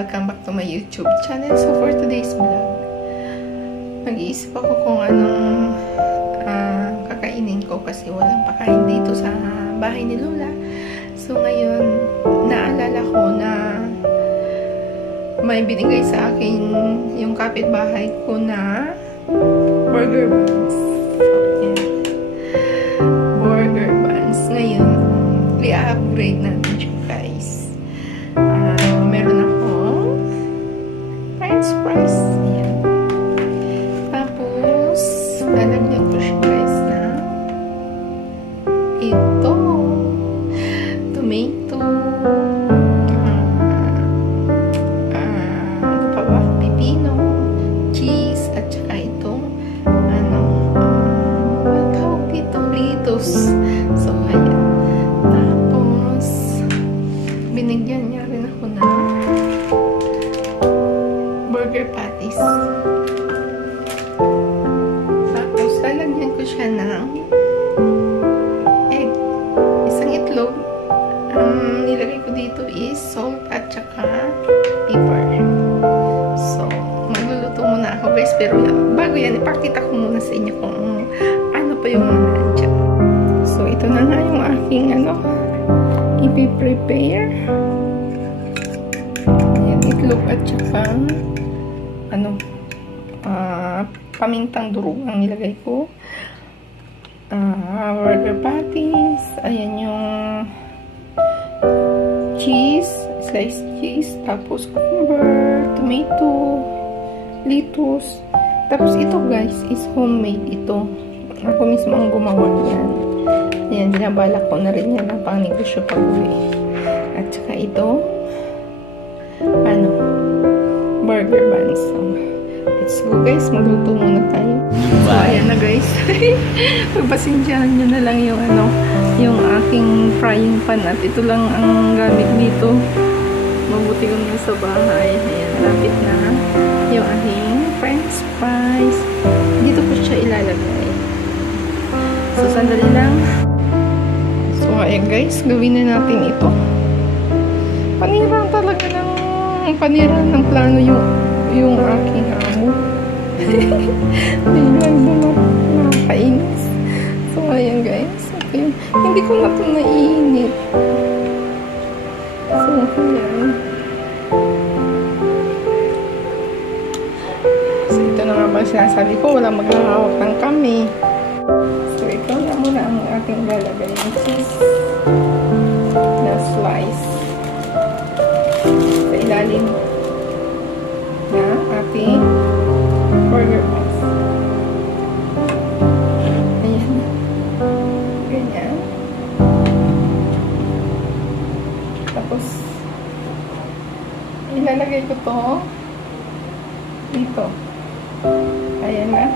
Welcome back to my YouTube channel. So for today's vlog, mag-iisip ako kung anong kakainin ko kasi walang pakain dito sa bahay ni Lola. So ngayon, naalala ko na may binigay sa akin yung kapitbahay ko na burger buns. Burger buns. Ngayon, i-upgrade natin siya, guys. Meron akong french fries. Ayan. Tapos, lalagyan ko siya, guys, na ito. Tomato. Ano pa ba? Pipino. Cheese. At saka itong ano tawag dito? Lettuce. So, ayan. Tapos, binigyan niya rin ako na burger patties. Tapos, lalagyan ko siya ng egg. Isang itlog. Ang nilagay ko dito is salt at saka pepper. So, magluluto muna ako, guys. Pero bago yan, ipakita ko muna sa inyo kung ano pa yung mga nandiyan. So, ito na nga yung aking ipi-prepare. Ayan, itlog at saka pamintang durog ang nilagay ko. Burger patties. Ayan yung cheese, sliced cheese, tapos cucumber, tomato, lettuce. Tapos ito, guys, is homemade ito. Ako mismo ang gumawa niyan. Ayan, binabalak ko na rin yan ang pang-negosyo pag-uwi. At saka ito, burger buns. So, let's go, guys. Magluto muna tayo. So, ayan na, guys. Pagpasensyahan nyo na lang yung yung aking frying pan. At ito lang ang gamit dito. Mabuti ko na sa bahay. Ayan, lapit na yung aking french fries. Dito ko siya ilalagay. So, sandali lang. So, ayan, guys. Gawin na natin ito. Panira talaga ng plano yung aking amo. Biglang nakakainis. So, ayan, guys. Okay. Hindi ko na ito naiinit. So, ayan. So, ito na nga ba sinasabi ko, walang maghahawak ng kami. So, ito na muna ang ating lalagay yung cheese na slice sa ilalim na ating burger buns. Ayan. Ganyan. Tapos, ilalagay ko to dito. Ayan na.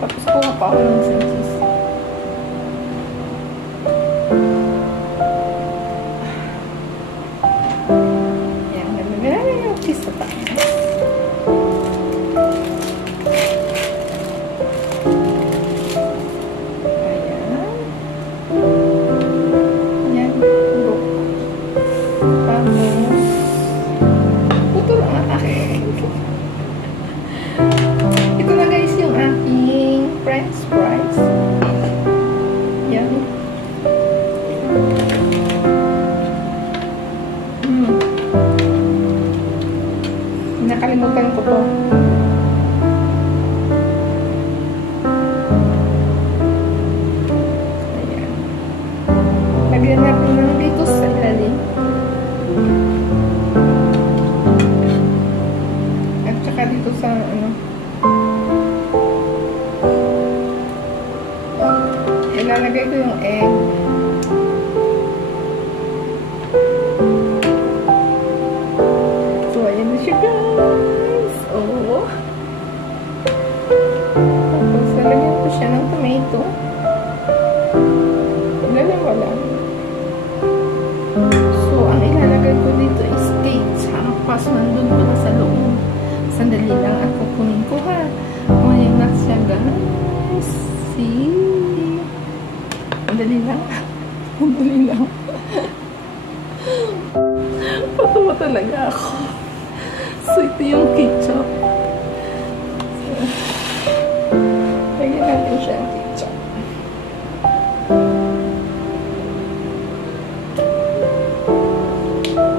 Tapos, kuha pa ako ng isang cheese. Ayan. Nalagay na yung cheese sa taas. Ito na, guys, yung aking french fries. Yan. Nakalimutan ko po. Ayan. Lagyan natin ng lettuce sa ilalim. At saka dito sa ilalagay ko yung egg. So, ayan na siya, guys. Oh. Tapos, lalagyan ko siya ng tomato. Dalawa lang. So, ang ilalagay ko dito is dates. Hampas nandun pala sa loob. Sandali lang at kukunin ko, ha. Ayan na siya, guys. See? Sandali lang. Sandali lang. Natawa talaga ako. So, ito yung ketchup. Lagyan natin siya ang ketchup.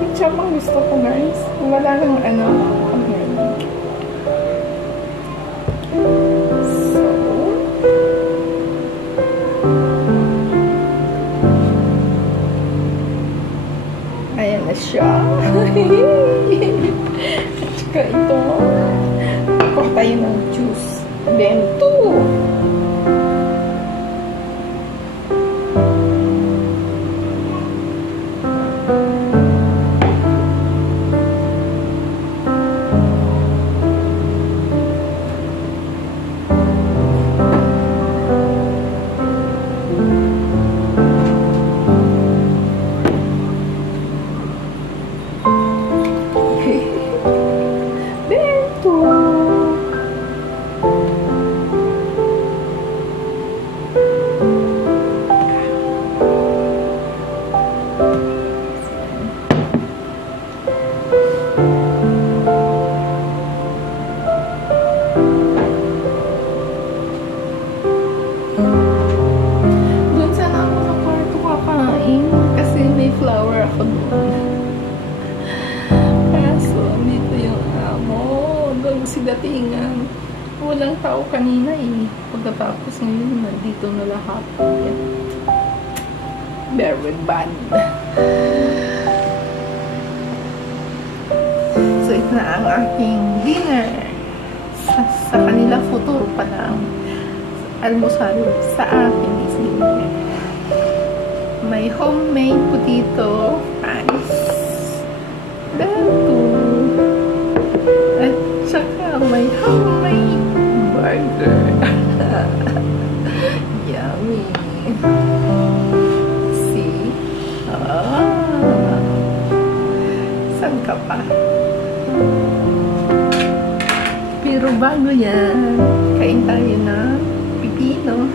Ketchup ang gusto ko, guys. Wala lang ano. So, ayan na siya. At saka ito, kuha tayo ng juice. Bento. Datingan. Walang tao kanina eh. Pagkatapos ngayon, nandito na lahat. Yan. Very bad. So, ito na ang aking dinner. Sa kanila, futuro pa lang. Almusal sa akin is dinner. May homemade potato fries. At saka may homemade burger. Yummy. See? Saan ka pa? Pero bago yan, kain tayo ng pipino.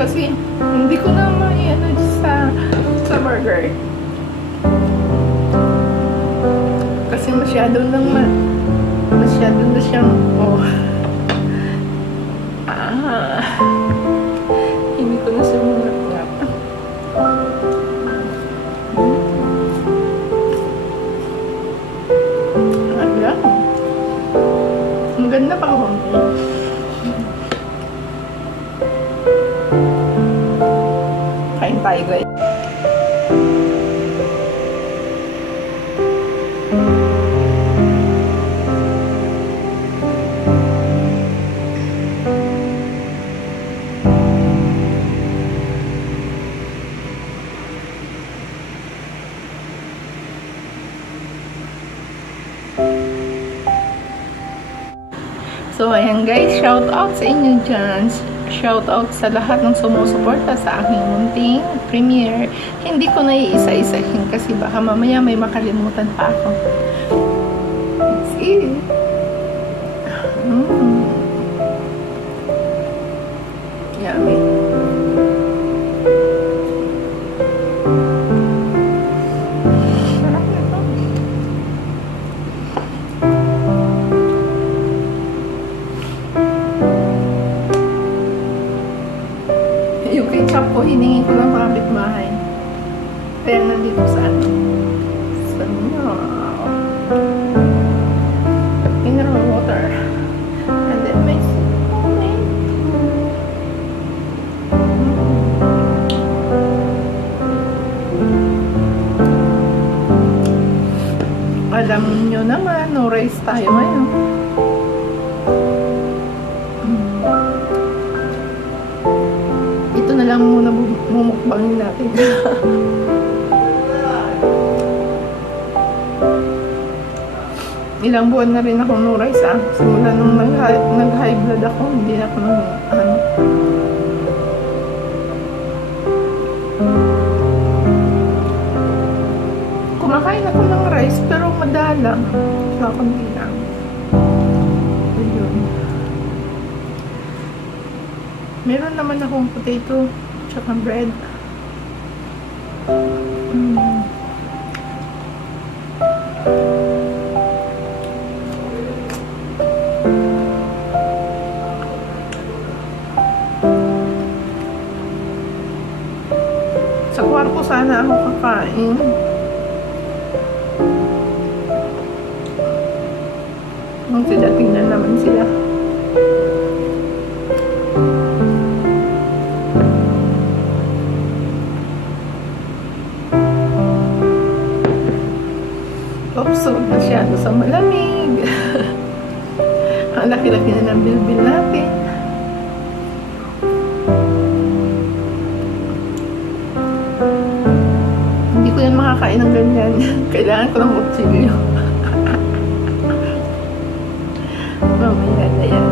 Kasi hindi ko na ano sa burger. Kasi masyado na siyang hindi ko na siya manap. Ang ganda pa ako. Kain tayo, guys. So, ayan guys, shout out sa inyo dyan. Shout out sa lahat ng sumusuporta sa aking munting premiere. Hindi ko na iisa-isahin kasi baka mamaya may makalimutan pa ako. Let's eat. Yummy. Yung ketchup ko, hiningi ko ng kapitbahay. Pero nandito sa ano? Sa mineral water. And then may alam nyo naman, no rice tayo ngayon. Ito na lang muna mumukbangin natin. Ilang buwan na rin ako no rice simula nung nag-high blood ako, hindi na ako kumakain ako ng rice pero madalang sa konti lang. Ayun. Meron naman akong potato tsaka bread. Sa kwarto sana ako kakain. Nung sila, tingnan naman sila. Oops, masyado sa malamig. Ang laki-laki na ng bilbil natin. Hindi ko yan makakain ng ganyan. Kailangan ko ng kutsilyo. Mamaya na yan.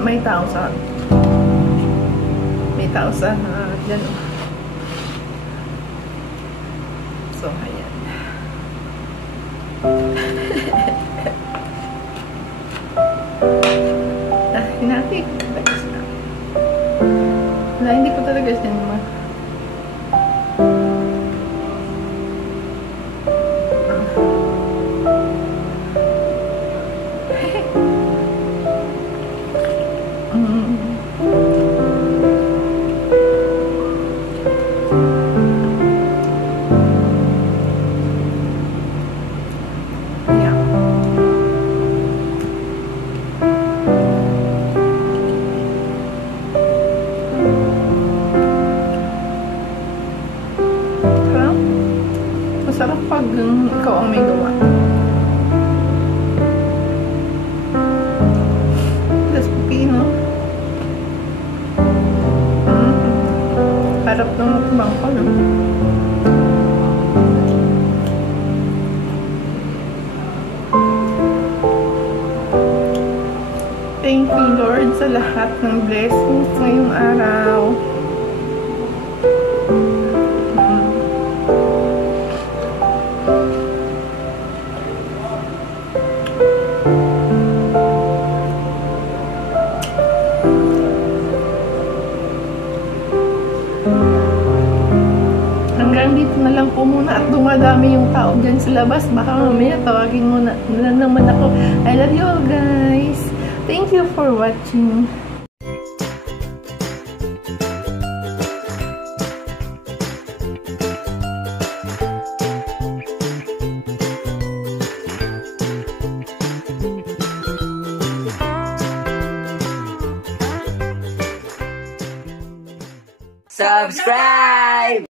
May tao sa dyan. So, ayan. Hinati. Wala, hindi ko talaga siya naman. Masarap pag ikaw ang may gawa. That's pipino. Harap ng mukbang ko, no? Thank you, Lord, sa lahat ng blessings ngayong araw. Hanggang dito na lang po muna at dumadami yung tao dyan sa labas. Baka mamaya tawagin mo na naman ako. I love you all, guys. Thank you for watching. Subscribe!